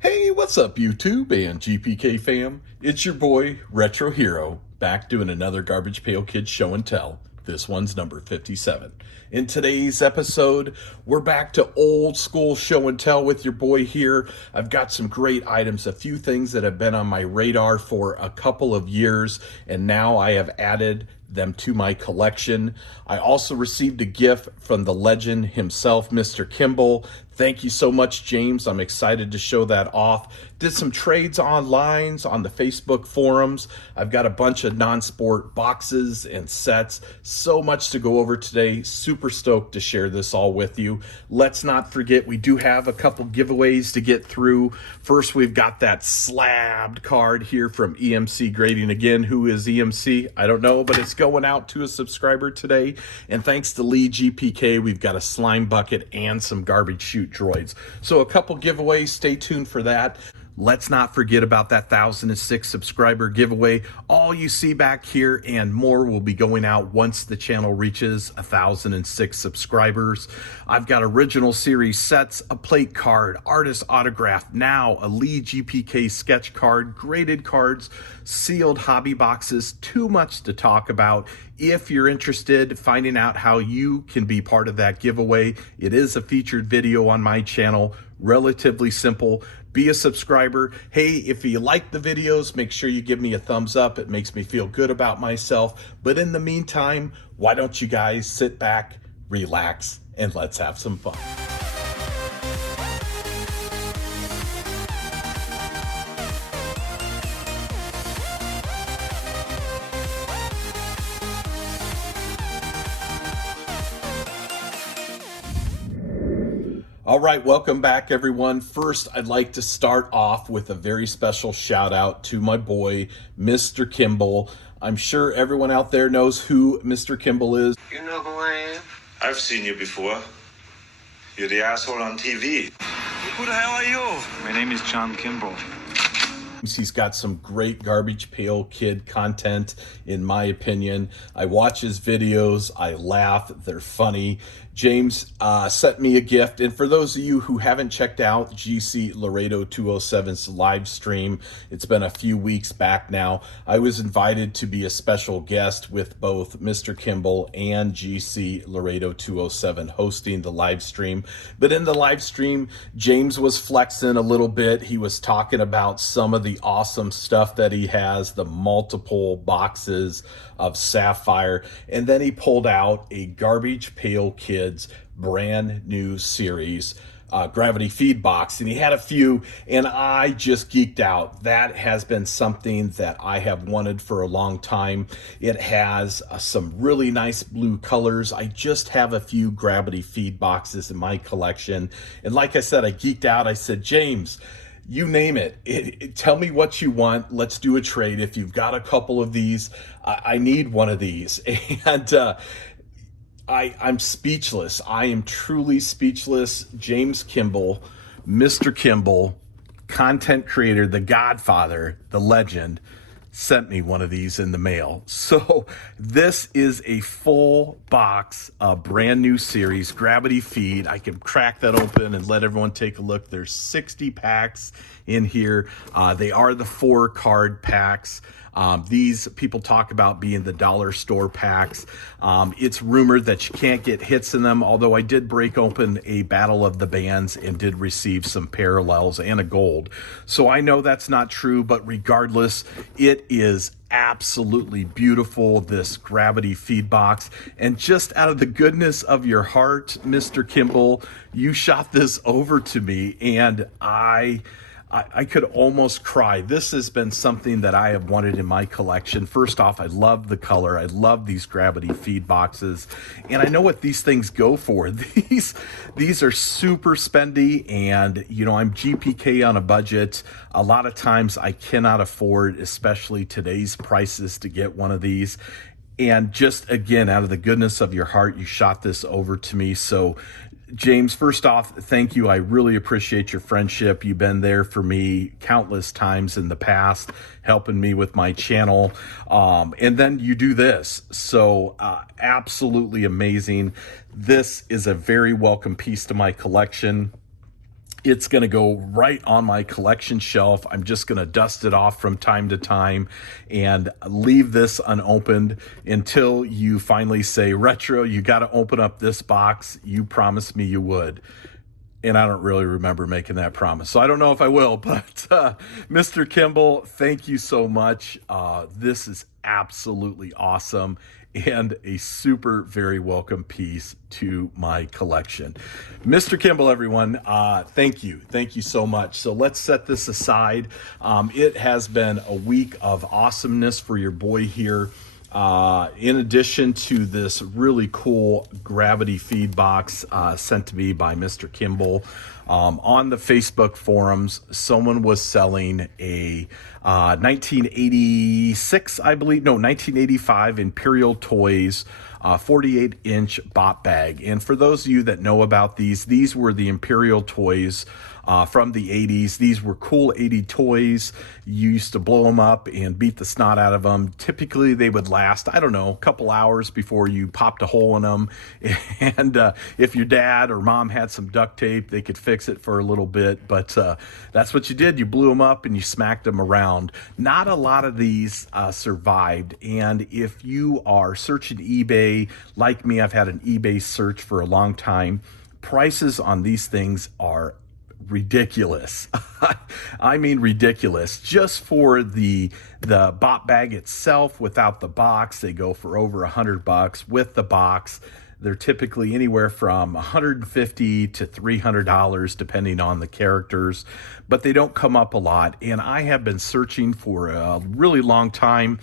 Hey, what's up YouTube and GPK fam? It's your boy, Retro Hero, back doing another Garbage Pail Kids show and tell. This one's number 57. In today's episode, we're back to old school show and tell with your boy here. I've got some great items, a few things that have been on my radar for a couple of years, and now I have added them to my collection. I also received a gift from the legend himself, Mr. Kimball. Thank you so much, James. I'm excited to show that off. Did some trades online on the Facebook forums. I've got a bunch of non-sport boxes and sets. So much to go over today. Super stoked to share this all with you. Let's not forget, we do have a couple giveaways to get through. First, we've got that slabbed card here from EMC Grading. Again, who is EMC? I don't know, but it's going out to a subscriber today. And thanks to Lee GPK, we've got a slime bucket and some garbage chute droids. So a couple giveaways, stay tuned for that. Let's not forget about that 1,006 subscriber giveaway. All you see back here and more will be going out once the channel reaches 1,006 subscribers. I've got original series sets, a plate card, artist autograph, now a Lee GPK sketch card, graded cards, sealed hobby boxes. Too much to talk about. If you're interested finding out how you can be part of that giveaway, it is a featured video on my channel. Relatively simple. Be a subscriber. Hey, if you like the videos, make sure you give me a thumbs up. It makes me feel good about myself. But in the meantime, why don't you guys sit back, relax, and let's have some fun. All right, welcome back, everyone. First, I'd like to start off with a very special shout out to my boy, Mr. Kimball. I'm sure everyone out there knows who Mr. Kimball is. You know who I am? I've seen you before. You're the asshole on TV. Who the hell are you? My name is John Kimball. He's got some great Garbage Pail Kid content, in my opinion. I watch his videos, I laugh, they're funny. James sent me a gift, and for those of you who haven't checked out GC Laredo 207's live stream, it's been a few weeks back now. I was invited to be a special guest with both Mr. Kimball and GC Laredo 207 hosting the live stream. But in the live stream, James was flexing a little bit. He was talking about some of the awesome stuff that he has, the multiple boxes of Sapphire, and then he pulled out a Garbage Pail Kids brand new series gravity feed box, and he had a few, and I just geeked out. That has been something that I have wanted for a long time. It has some really nice blue colors. I just have a few gravity feed boxes in my collection, and like I said, I geeked out. I said, James, you name it. Tell me what you want. Let's do a trade. If you've got a couple of these, I need one of these. And I'm speechless. I am truly speechless. James Kimball, Mr. Kimball, content creator, the Godfather, the legend, sent me one of these in the mail. So this is a full box, a brand new series, Gravity Feed. I can crack that open and let everyone take a look. There's 60 packs in here. They are the 4-card packs. These people talk about being the dollar store packs. It's rumored that you can't get hits in them, although I did break open a Battle of the Bands and did receive some parallels and a gold. So I know that's not true, but regardless, it is absolutely beautiful, this gravity feed box. And just out of the goodness of your heart, Mr. Kimball, you shot this over to me, and I could almost cry. This has been something that I have wanted in my collection. First off, I love the color. I love these gravity feed boxes. And I know what these things go for. These are super spendy, and you know, I'm GPK on a budget. A lot of times I cannot afford, especially today's prices, to get one of these. And just again, out of the goodness of your heart, you shot this over to me. So James, first off, thank you. I really appreciate your friendship. You've been there for me countless times in the past, helping me with my channel. And then you do this. So absolutely amazing. This is a very welcome piece to my collection. It's going to go right on my collection shelf. I'm just going to dust it off from time to time and leave this unopened until you finally say, Retro, you got to open up this box. You promised me you would. And I don't really remember making that promise, so I don't know if I will, but Mr. Kimball, thank you so much. This is absolutely awesome and a super very welcome piece to my collection. Mr. Kimball, everyone, thank you. Thank you so much. So let's set this aside. It has been a week of awesomeness for your boy here. In addition to this really cool gravity feed box sent to me by Mr. Kimball, on the Facebook forums, someone was selling a 1985 Imperial Toys 48-inch bop bag. And for those of you that know about these were the Imperial Toys from the 80s. These were cool 80 toys. You used to blow them up and beat the snot out of them. Typically, they would last, I don't know, a couple hours before you popped a hole in them. And if your dad or mom had some duct tape, they could fix it for a little bit. But that's what you did. You blew them up and you smacked them around. Not a lot of these survived. And if you are searching eBay, like me, I've had an eBay search for a long time. Prices on these things are ridiculous. I mean ridiculous. Just for the bop bag itself without the box, they go for over $100. With the box, they're typically anywhere from $150 to $300 depending on the characters, but they don't come up a lot. And I have been searching for a really long time.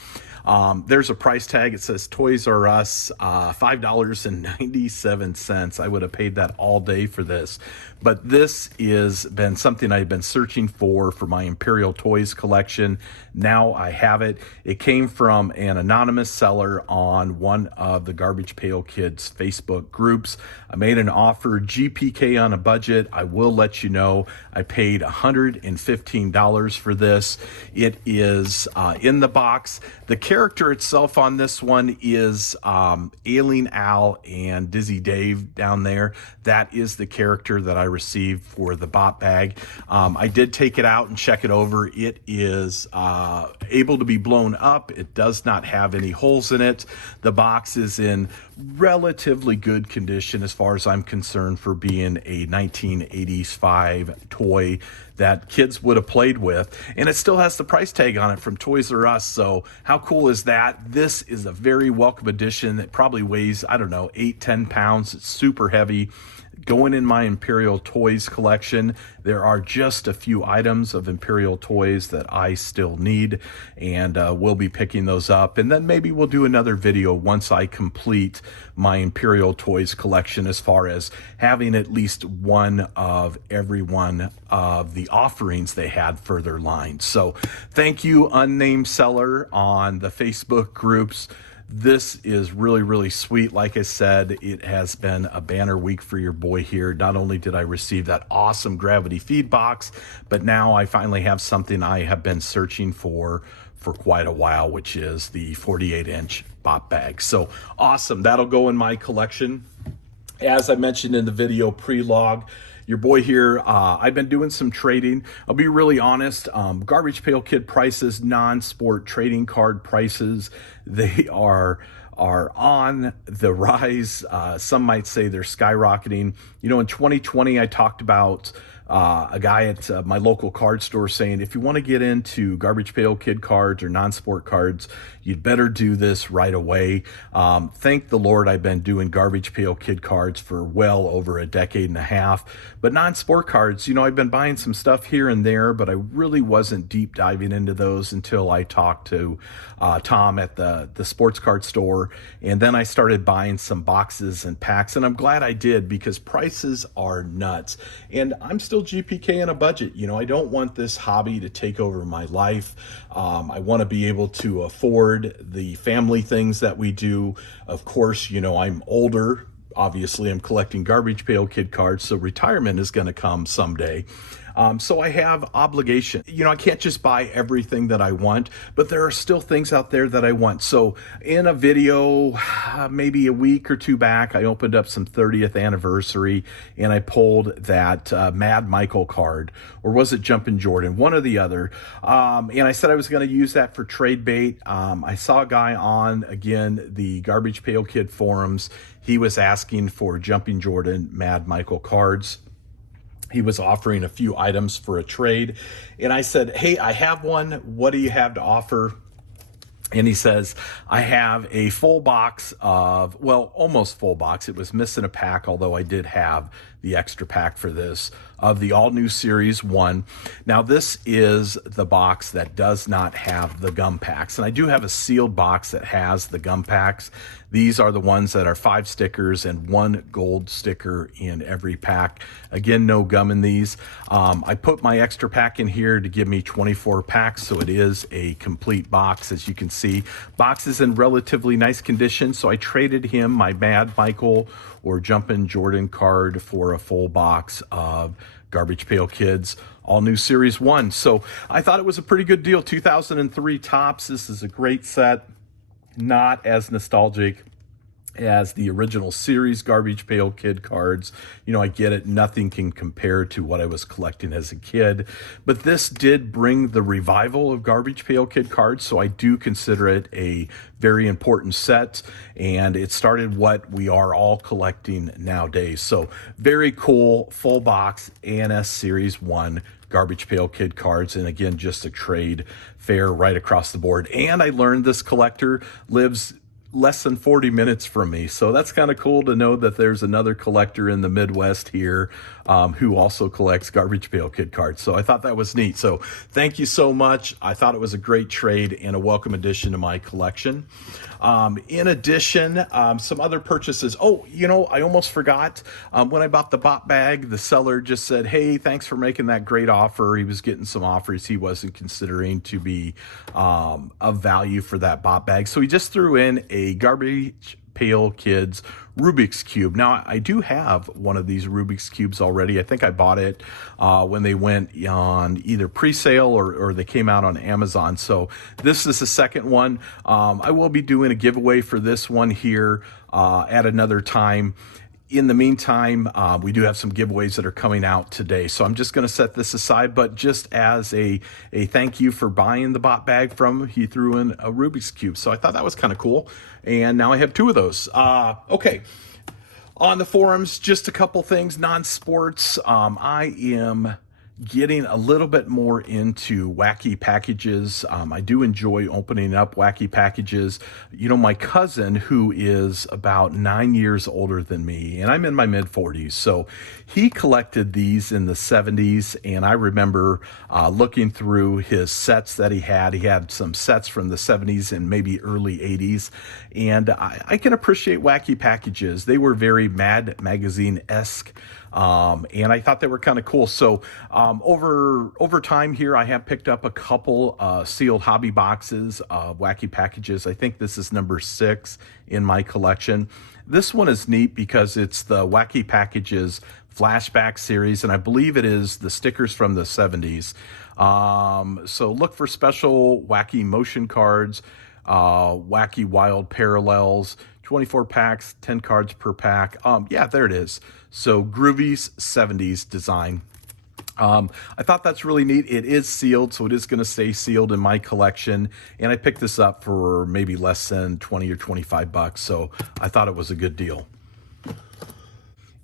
There's a price tag. It says Toys R Us, $5.97. I would have paid that all day for this. But this has been something I've been searching for my Imperial Toys collection. Now I have it. It came from an anonymous seller on one of the Garbage Pail Kids Facebook groups. I made an offer, GPK on a budget. I will let you know I paid $115 for this. It is in the box. The character itself on this one is Ailing Al and Dizzy Dave down there. That is the character that I received for the bop bag. I did take it out and check it over. It is able to be blown up. It does not have any holes in it. The box is in relatively good condition as far as I'm concerned for being a 1985 toy that kids would have played with, and it still has the price tag on it from Toys R Us. So how cool is that? This is a very welcome addition. It probably weighs, I don't know, 8-10 pounds. It's super heavy. Going in my Imperial Toys collection, there are just a few items of Imperial Toys that I still need, and we'll be picking those up. And then maybe we'll do another video once I complete my Imperial Toys collection as far as having at least one of every one of the offerings they had for their line. So thank you, unnamed seller on the Facebook groups. This is really, really sweet. Like I said, it has been a banner week for your boy here. Not only did I receive that awesome gravity feed box, but now I finally have something I have been searching for quite a while, which is the 48-inch bop bag. So awesome. That'll go in my collection. As I mentioned in the video pre-log, your boy here, I've been doing some trading. I'll be really honest, Garbage Pail Kid prices, non-sport trading card prices, they are on the rise. Some might say they're skyrocketing. You know, in 2020, I talked about a guy at my local card store saying, if you want to get into Garbage Pail Kid cards or non-sport cards, you'd better do this right away. Thank the Lord, I've been doing Garbage Pail Kid cards for well over a decade and a half. But non-sport cards, you know, I've been buying some stuff here and there, but I really wasn't deep diving into those until I talked to Tom at the sports card store. And then I started buying some boxes and packs, and I'm glad I did because prices are nuts. And I'm still GPK on a budget. You know, I don't want this hobby to take over my life. I want to be able to afford the family things that we do. Of course, you know, I'm older. Obviously, I'm collecting Garbage Pail Kid cards, so retirement is going to come someday. So I have obligation. You know, I can't just buy everything that I want, but there are still things out there that I want. So in a video, maybe a week or two back, I opened up some 30th anniversary and I pulled that Mad Michael card, or was it Jumpin' Jordan? One or the other. And I said I was going to use that for trade bait. I saw a guy on, again, the Garbage Pail Kid forums. He was asking for Jumping Jordan Mad Michael cards. He was offering a few items for a trade. And I said, hey, I have one. What do you have to offer? And he says, I have a full box of, well, almost full box. It was missing a pack, although I did have the extra pack for this, of the all new Series 1. Now, this is the box that does not have the gum packs. And I do have a sealed box that has the gum packs. These are the ones that are 5 stickers and 1 gold sticker in every pack. Again, no gum in these. I put my extra pack in here to give me 24 packs, so it is a complete box. As you can see, box is in relatively nice condition, so I traded him my Mad Michael or Jumpin' Jordan card for a full box of Garbage Pail Kids all new Series 1. So I thought it was a pretty good deal. 2003 tops. This is a great set. Not as nostalgic as the original series Garbage Pail Kid cards. You know, I get it. Nothing can compare to what I was collecting as a kid. But this did bring the revival of Garbage Pail Kid cards, so I do consider it a very important set. And it started what we are all collecting nowadays. So very cool, full box ANS Series 1 Garbage Pail Kid cards. And again, just a trade fair right across the board. And I learned this collector lives less than 40 minutes from me. So that's kind of cool to know that there's another collector in the Midwest here who also collects Garbage Pail Kid cards. So I thought that was neat. So thank you so much. I thought it was a great trade and a welcome addition to my collection. In addition, some other purchases. Oh, you know, I almost forgot. When I bought the bot bag, the seller just said, hey, thanks for making that great offer. He was getting some offers he wasn't considering to be of value for that bot bag. So he just threw in a Garbage Pail Kids Rubik's Cube. Now, I do have one of these Rubik's Cubes already. I think I bought it when they went on either pre-sale or they came out on Amazon. So this is the second one. I will be doing a giveaway for this one here at another time. In the meantime, we do have some giveaways that are coming out today. So I'm just going to set this aside, but just as a thank you for buying the bot bag from him, he threw in a Rubik's Cube. So I thought that was kind of cool. And now I have 2 of those. Okay. On the forums, just a couple things, non-sports. I am getting a little bit more into wacky packages. I do enjoy opening up wacky packages. You know, my cousin, who is about 9 years older than me, and I'm in my mid-40s, so he collected these in the 70s, and I remember looking through his sets that he had. He had some sets from the 70s and maybe early 80s, and I can appreciate wacky packages. They were very Mad Magazine-esque. And I thought they were kind of cool. So over time here, I have picked up a couple sealed hobby boxes of wacky packages. I think this is number 6 in my collection. This one is neat because it's the Wacky Packages Flashback series, and I believe it is the stickers from the 70s. So look for special wacky motion cards, wacky wild parallels, 24 packs, 10 cards per pack. Yeah, there it is. So Groovy's 70s design. I thought that's really neat. It is sealed, so it is going to stay sealed in my collection. And I picked this up for maybe less than 20 or 25 bucks. So I thought it was a good deal.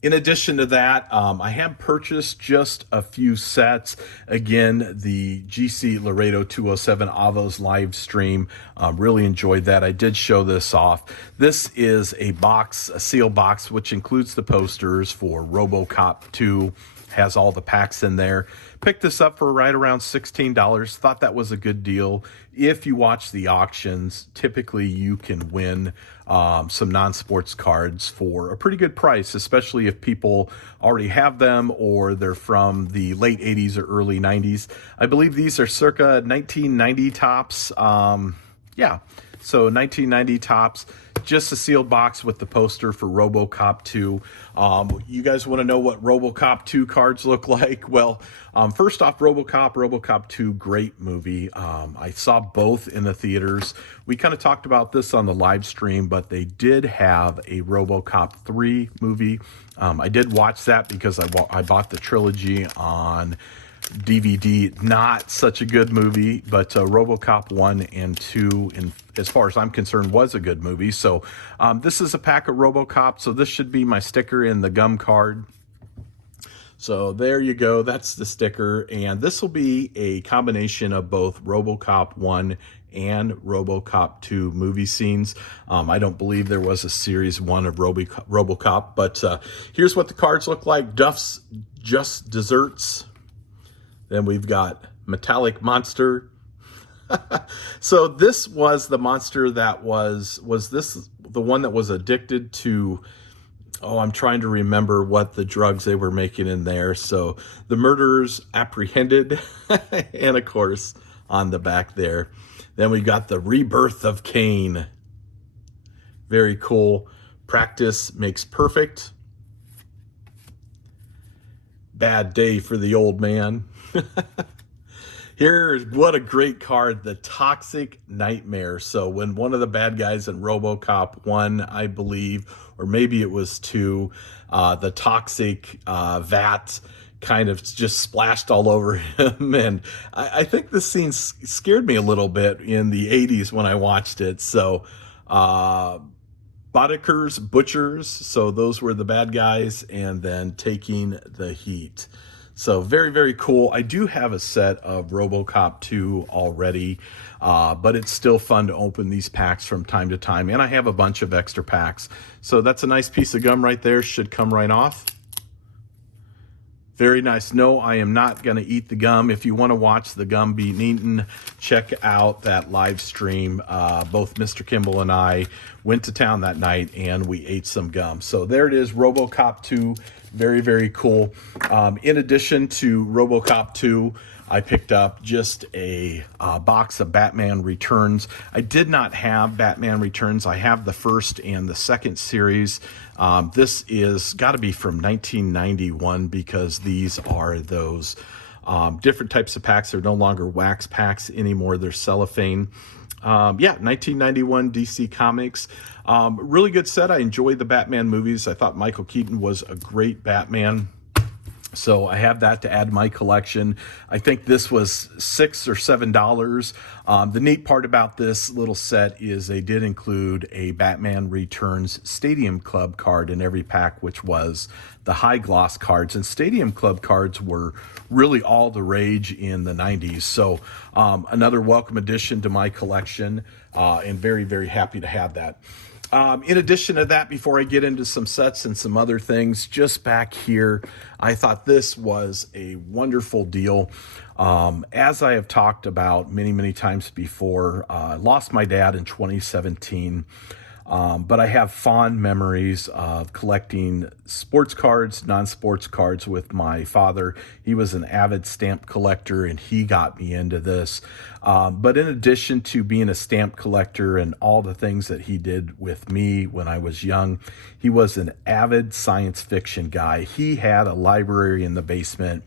In addition to that, I have purchased just a few sets. Again, the GC Laredo 207 Avos live stream. Really enjoyed that. I did show this off. This is a box, a sealed box, which includes the posters for RoboCop 2. Has all the packs in there. Picked this up for right around $16. Thought that was a good deal. If you watch the auctions, typically you can win some non-sports cards for a pretty good price, especially if people already have them or they're from the late 80s or early 90s. I believe these are circa 1990 tops. Yeah, So 1990 tops, just a sealed box with the poster for RoboCop 2. You guys want to know what RoboCop 2 cards look like? Well, first off, RoboCop 2, great movie. I saw both in the theaters. We kind of talked about this on the live stream, but they did have a RoboCop 3 movie. I did watch that because I bought the trilogy on DVD. Not such a good movie, but RoboCop 1 and 2, as far as I'm concerned, was a good movie. So this is a pack of RoboCop, so this should be my sticker in the gum card. So there you go, that's the sticker, and this will be a combination of both RoboCop 1 and RoboCop 2 movie scenes. I don't believe there was a series 1 of RoboCop, but here's what the cards look like. Duff's Just Desserts. Then we've got Metallic Monster. So this was the monster that was this the one that was addicted to, I'm trying to remember what the drugs they were making in there. So the murderers apprehended, and of course on the back there. Then we got the Rebirth of Cain. Very cool. Practice makes perfect. Bad day for the old man. Here's what a great card, the Toxic Nightmare. So when one of the bad guys in RoboCop 1, I believe, or maybe it was 2, the toxic vat kind of just splashed all over him. And I think this scene scared me a little bit in the 80s when I watched it. So Boddickers, Butchers, so those were the bad guys, and then Taking the Heat. So very, very cool. I do have a set of RoboCop 2 already, but it's still fun to open these packs from time to time. And I have a bunch of extra packs. So that's a nice piece of gum right there. Should come right off. Very nice. No, I am not going to eat the gum. If you want to watch the gum being eaten, check out that live stream. Both Mr. Kimball and I went to town that night and we ate some gum. So there it is, RoboCop 2. Very, very cool. In addition to RoboCop 2, I picked up just a box of Batman Returns. I did not have Batman Returns. I have the first and the second series. This is got to be from 1991 because these are those different types of packs. They're no longer wax packs anymore. They're cellophane. 1991 DC Comics. Really good set. I enjoyed the Batman movies. I thought Michael Keaton was a great Batman. So I have that to add to my collection. I think this was $6 or $7. The neat part about this little set is they did include a Batman Returns Stadium Club card in every pack, which was the high gloss cards. And Stadium Club cards were really all the rage in the 90s. So another welcome addition to my collection, and very, very happy to have that. In addition to that, before I get into some sets and some other things, just back here, I thought this was a wonderful deal. As I have talked about many, many times before, I lost my dad in 2017. But I have fond memories of collecting sports cards, non-sports cards with my father. He was an avid stamp collector and he got me into this. But in addition to being a stamp collector and all the things that he did with me when I was young, he was an avid science fiction guy. He had a library in the basement.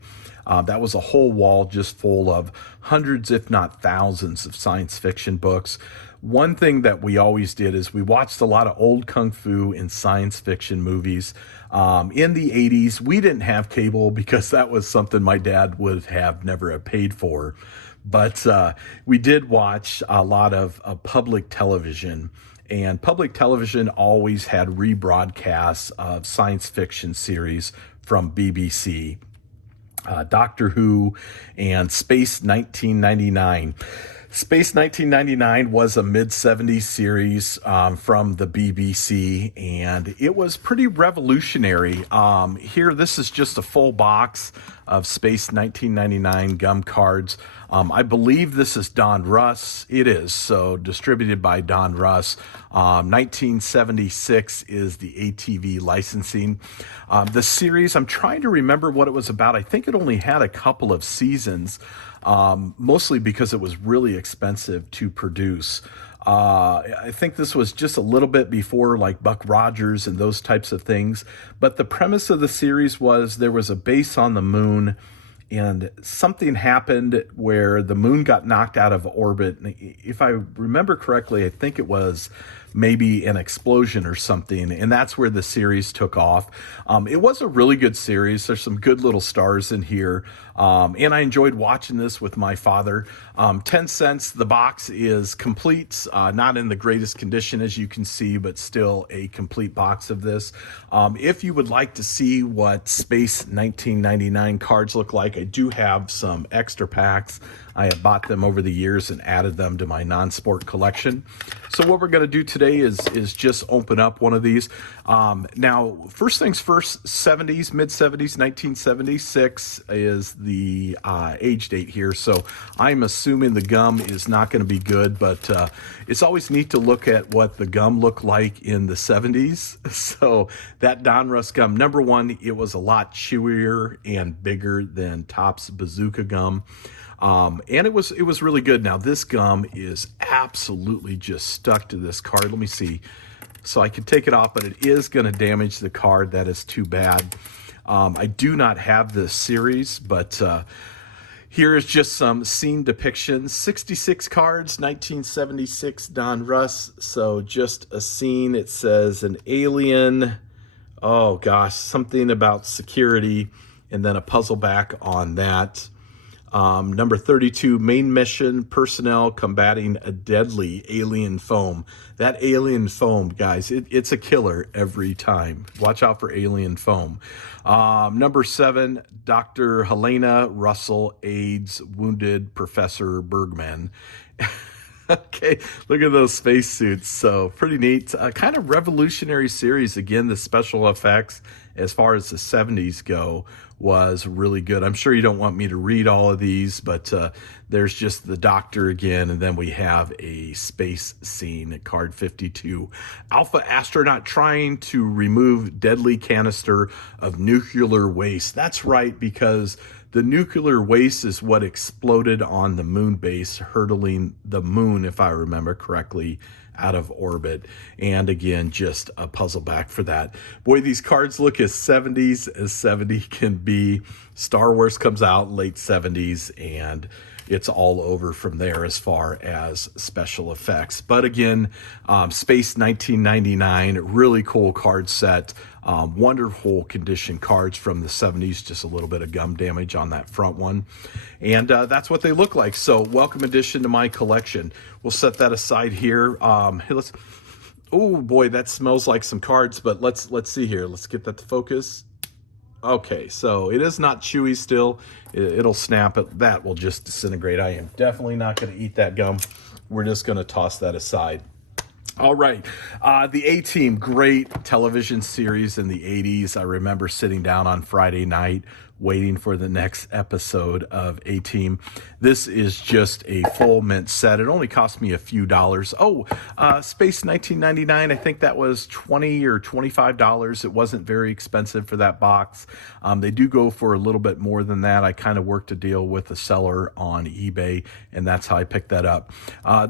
That was a whole wall just full of hundreds, if not thousands, of science fiction books. One thing that we always did is we watched a lot of old kung fu and science fiction movies. In the 80s, we didn't have cable because that was something my dad would have never paid for. But we did watch a lot of public television. And public television always had rebroadcasts of science fiction series from BBC. Doctor Who and Space 1999. Space 1999 was a mid-70s series from the BBC, and it was pretty revolutionary. Here, this is just a full box of Space 1999 gum cards. I believe this is Don Russ. It is, so distributed by Don Russ. 1976 is the ATV licensing. The series, I'm trying to remember what it was about. I think it only had a couple of seasons, mostly because it was really expensive to produce. I think this was just a little bit before like Buck Rogers and those types of things. But the premise of the series was there was a base on the moon, and something happened where the moon got knocked out of orbit. And if I remember correctly, I think it was maybe an explosion or something, and that's where the series took off. It was a really good series. There's some good little stars in here, and I enjoyed watching this with my father. 10 cents. The box is complete, not in the greatest condition as you can see, but still a complete box of this. If you would like to see what Space 1999 cards look like, I do have some extra packs. I have bought them over the years and added them to my non-sport collection. So what we're going to do today is just open up one of these. Now, first things first, 70s, mid-70s, 1976 is the age date here. So I'm assuming the gum is not going to be good, but it's always neat to look at what the gum looked like in the 70s. So that Donruss gum, number one, it was a lot chewier and bigger than Topps Bazooka gum. And it was really good. Now this gum is absolutely just stuck to this card. Let me see. So I can take it off, but it is going to damage the card. That is too bad. I do not have this series, but here is just some scene depictions. 66 cards, 1976 Donruss. So just a scene. It says an alien. Oh gosh, something about security, and then a puzzle back on that. Number 32, main mission, personnel combating a deadly alien foam. That alien foam, guys, it's a killer every time. Watch out for alien foam. Number 7, Dr. Helena Russell aids wounded Professor Bergman. Okay, look at those spacesuits. So pretty neat. Kind of revolutionary series. Again, the special effects as far as the 70s go was really good. I'm sure you don't want me to read all of these, but there's just the doctor again, and then we have a space scene at card 52. Alpha astronaut trying to remove deadly canister of nuclear waste. That's right, because the nuclear waste is what exploded on the moon base, hurtling the moon, if I remember correctly, out of orbit. And again, just a puzzle back for that. Boy, these cards look as 70s as 70 can be. Star Wars comes out late 70s, and it's all over from there as far as special effects. But again, Space 1999, really cool card set. Wonderful condition cards from the 70s, just a little bit of gum damage on that front one. And that's what they look like. So welcome addition to my collection. We'll set that aside here. Hey, oh boy, that smells like some cards, but let's see here. Let's get that to focus. Okay, so it is not chewy still. It'll snap. That will just disintegrate. I am definitely not going to eat that gum. We're just going to toss that aside. All right. The A-Team, great television series in the 80s. I remember sitting down on Friday night waiting for the next episode of A-Team. This is just a full mint set. It only cost me a few dollars. Oh, Space 1999, I think that was $20 or $25. It wasn't very expensive for that box. They do go for a little bit more than that. I kind of worked a deal with a seller on eBay, and that's how I picked that up.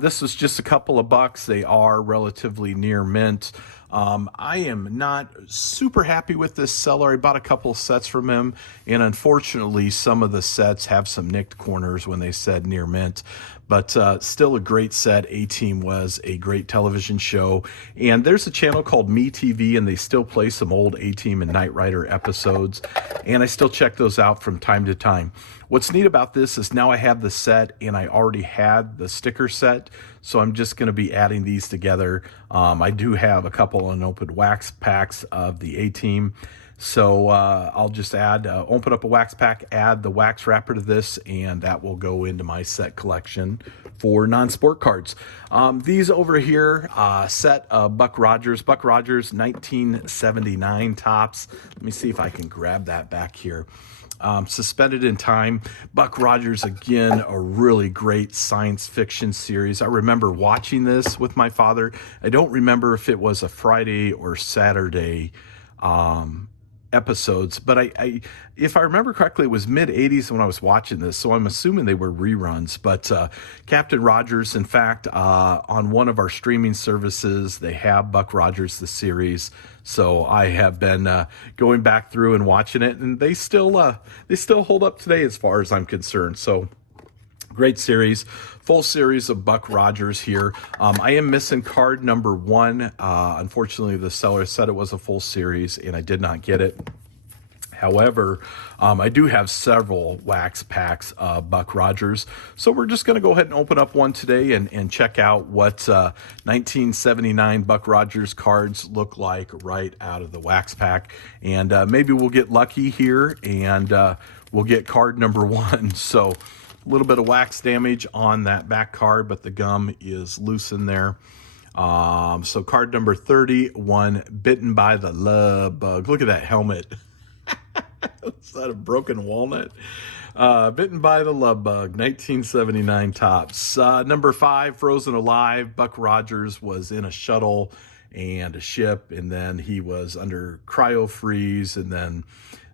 This was just a couple of bucks. They are relatively near mint. I am not super happy with this seller. I bought a couple of sets from him, and unfortunately some of the sets have some nicked corners when they said near mint, but still a great set. A-Team was a great television show, and there's a channel called Me TV, and they still play some old A-Team and Knight Rider episodes, and I still check those out from time to time. What's neat about this is now I have the set, and I already had the sticker set, so I'm just going to be adding these together. I do have a couple unopened wax packs of the A-Team, so I'll just open up a wax pack, add the wax wrapper to this, and that will go into my set collection for non-sport cards. These over here, set of Buck Rogers 1979 Topps. Let me see if I can grab that back here. Suspended in Time. Buck Rogers, again, a really great science fiction series. I remember watching this with my father. I don't remember if it was a Friday or Saturday episodes, but if I remember correctly, it was mid 80s when I was watching this, so I'm assuming they were reruns. But Captain Rogers, in fact, on one of our streaming services, they have Buck Rogers the series. So I have been going back through and watching it, and they still hold up today as far as I'm concerned. So great series, full series of Buck Rogers here. I am missing card number 1. Unfortunately, the seller said it was a full series, and I did not get it. However, I do have several wax packs of Buck Rogers. So we're just going to go ahead and open up one today and check out what 1979 Buck Rogers cards look like right out of the wax pack. And maybe we'll get lucky here and we'll get card number 1. So a little bit of wax damage on that back card, but the gum is loose in there. So card number 31, Bitten by the Love Bug. Look at that helmet. Is that a broken walnut? Bitten by the Love Bug, 1979 tops. Number 5, Frozen Alive. Buck Rogers was in a shuttle and a ship, and then he was under cryo freeze, and then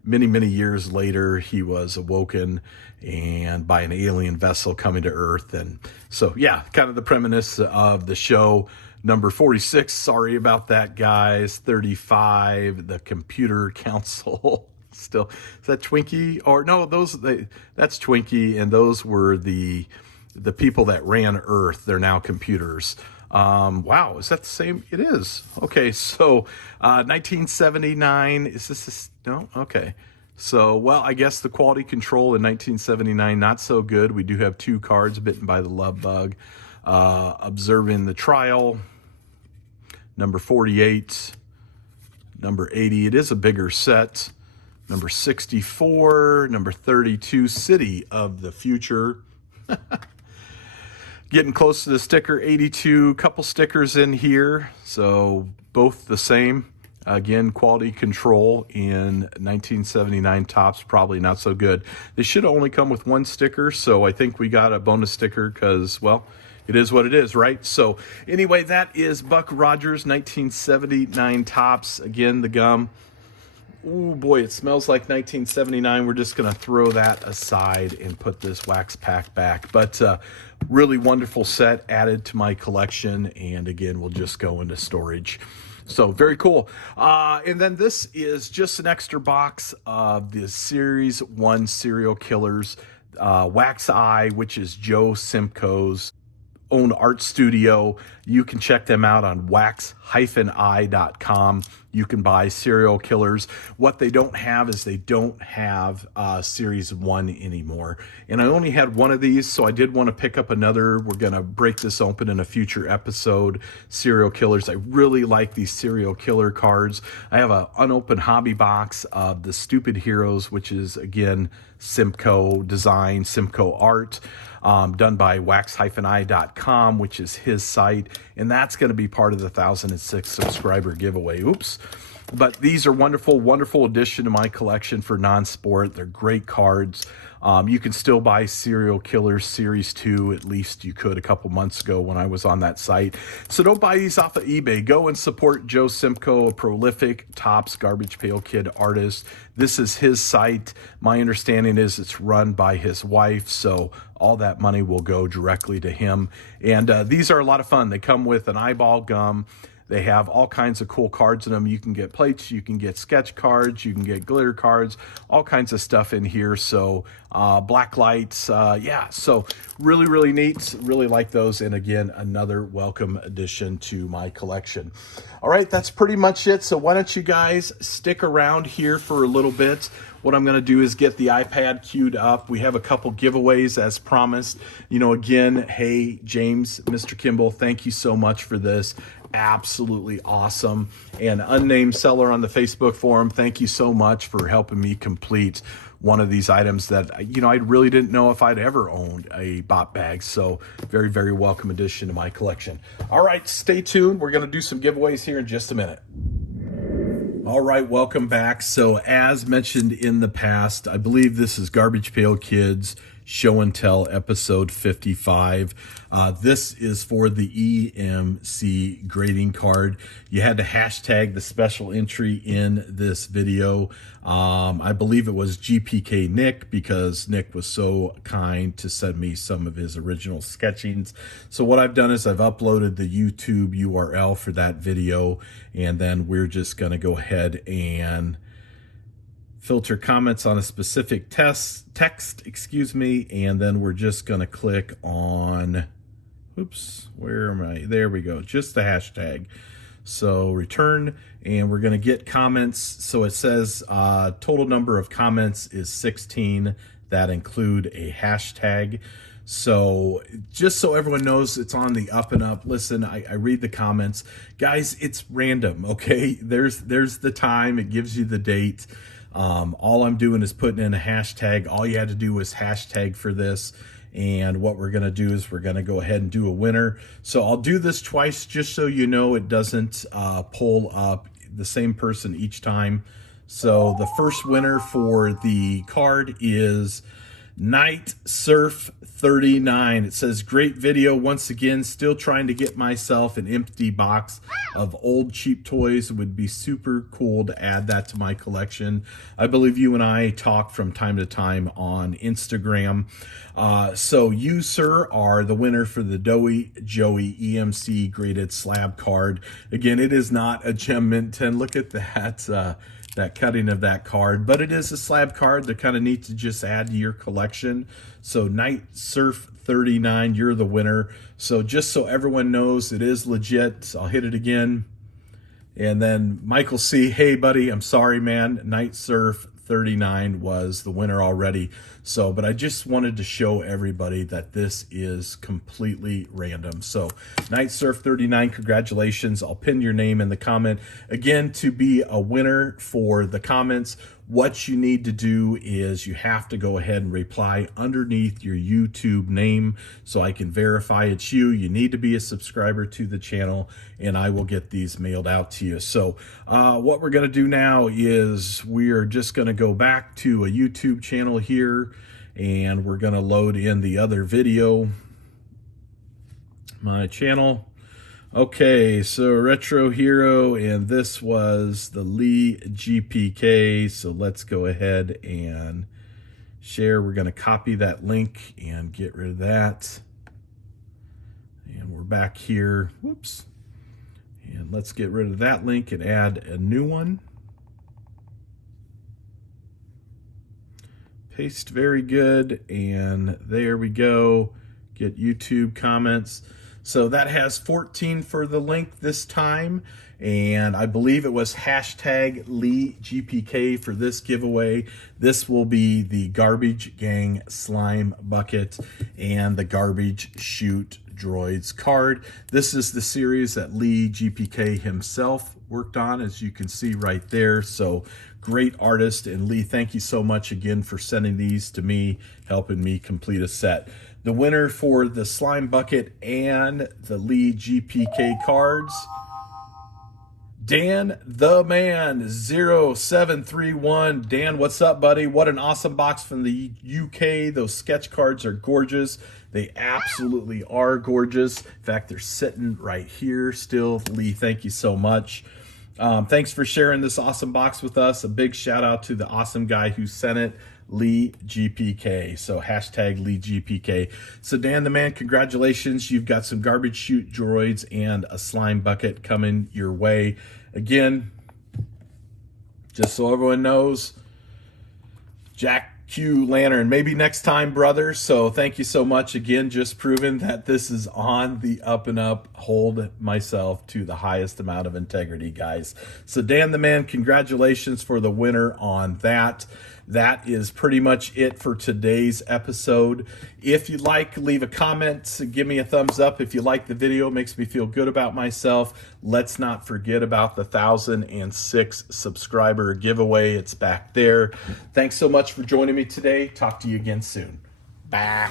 many years later he was awoken and by an alien vessel coming to Earth. And so yeah, kind of the premise of the show. Number 46, sorry about that, guys. 35, the Computer Council. Still, is that Twinkie? Or no, that's Twinkie, and those were the people that ran Earth. They're now computers. Wow, is that the same? It is. Okay, so 1979, is this no? Okay. So, well, I guess the quality control in 1979, not so good. We do have 2 cards, Bitten by the Love Bug. Observing the Trial, number 48, number 80. It is a bigger set. Number 64, number 32, City of the Future. Getting close to the sticker, 82, couple stickers in here. So both the same. Again, quality control in 1979 tops, probably not so good. They should only come with 1 sticker, so I think we got a bonus sticker because, well, it is what it is, right? So anyway, that is Buck Rogers, 1979 tops. Again, the gum. Oh boy, it smells like 1979. We're just going to throw that aside and put this wax pack back. But really wonderful set added to my collection. And again, we'll just go into storage. So very cool. And then this is just an extra box of the Series 1 Serial Killers. Wax Eye, which is Joe Simcoe's own art studio. You can check them out on wax-eye.com. You can buy Serial Killers. What they don't have is they don't have Series 1 anymore. And I only had one of these, so I did want to pick up another. We're going to break this open in a future episode. Serial Killers. I really like these Serial Killer cards. I have an unopened hobby box of the Stupid Heroes, which is, again, Simcoe design, Simcoe art. Done by wax-eye.com, which is his site, and that's going to be part of the 1,006 subscriber giveaway. Oops. But these are wonderful addition to my collection for non-sport. They're great cards. You can still buy Serial Killers Series 2, at least you could a couple months ago when I was on that site. So don't buy these off of eBay. Go and support Joe Simcoe, a prolific tops Garbage Pail Kid artist. This is his site. My understanding is it's run by his wife, so all that money will go directly to him. And these are a lot of fun. They come with an eyeball gum. They have all kinds of cool cards in them. You can get plates, you can get sketch cards, you can get glitter cards, all kinds of stuff in here. So black lights, yeah, so really neat. Really like those. And again, another welcome addition to my collection. All right, that's pretty much it. So why don't you guys stick around here for a little bit. What I'm going to do is get the iPad queued up. We have a couple giveaways as promised. You know, again, hey, James, Mr. Kimball, thank you so much for this. Absolutely awesome. And unnamed seller on the Facebook forum, thank you so much for helping me complete one of these items that, you know, I really didn't know if I'd ever owned a bot bag. So very welcome addition to my collection. All right, stay tuned. We're going to do some giveaways here in just a minute. All right, welcome back. So as mentioned in the past, I believe this is Garbage Pail Kids Show and Tell episode 55. This is for the EMC grading card. You had to hashtag the special entry in this video. I believe it was GPK Nick, because Nick was so kind to send me some of his original sketchings. So what I've done is I've uploaded the YouTube URL for that video, and then we're just going to go ahead and filter comments on a specific text, and then we're just going to click on, oops, where am I? There we go, just the hashtag. So return, and we're going to get comments. So it says total number of comments is 16 that include a hashtag. So just so everyone knows, it's on the up and up. Listen, I read the comments. Guys, it's random, okay? There's the time. It gives you the date. All I'm doing is putting in a hashtag. All you had to do was hashtag for this. And what we're going to do is we're going to go ahead and do a winner. So I'll do this twice just so you know it doesn't pull up the same person each time. So the first winner for the card is Night Surf 39. It says, great video once again, still trying to get myself an empty box of old cheap toys. It would be super cool to add that to my collection. I believe you and I talk from time to time on Instagram. So you, sir, are the winner for the Doughy Joey EMC graded slab card. Again, it is not a Gem Mint 10. Look at that that cutting of that card, but it is a slab card. They're kind of neat to just add to your collection. So Night Surf 39, you're the winner. So just so everyone knows, it is legit. I'll hit it again. And then Michael C, hey buddy, I'm sorry, man. Night Surf 39 was the winner already. So, but I just wanted to show everybody that this is completely random. So Night Surf 39, congratulations. I'll pin your name in the comment. Again, to be a winner for the comments, what you need to do is you have to go ahead and reply underneath your YouTube name so I can verify it's you. You need to be a subscriber to the channel, and I will get these mailed out to you. So what we're going to do now is we are just going to go back to a YouTube channel here, and we're going to load in the other video, my channel. Okay, so Retro Hero, and this was the Lee GPK. So let's go ahead and share. We're going to copy that link and get rid of that. And we're back here. Whoops. And let's get rid of that link and add a new one. Paste, very good. And there we go. Get YouTube comments. So that has 14 for the link this time, and I believe it was hashtag Lee GPK for this giveaway. This will be the Garbage Gang Slime Bucket and the Garbage Chute Droids card. This is the series that Lee GPK himself worked on, as you can see right there. So great artist, and Lee, thank you so much again for sending these to me, helping me complete a set. The winner for the Slime Bucket and the Lee GPK cards, Dan the Man 0731. Dan, what's up, buddy? What an awesome box from the UK. Those sketch cards are gorgeous. They absolutely are gorgeous. In fact, they're sitting right here still. Lee, thank you so much. Thanks for sharing this awesome box with us. A big shout out to the awesome guy who sent it, Lee GPK. So hashtag Lee GPK. So Dan the Man, congratulations. You've got some Garbage Chute Droids and a Slime Bucket coming your way. Again, just so everyone knows, Jack Q Lantern, maybe next time, brother. So thank you so much again, just proving that this is on the up and up. Hold myself to the highest amount of integrity, guys. So Dan the Man, congratulations for the winner on that. That is pretty much it for today's episode. If you like, leave a comment, give me a thumbs up. If you like the video, it makes me feel good about myself. Let's not forget about the 1,006 subscriber giveaway. It's back there. Thanks so much for joining me today. Talk to you again soon. Bye.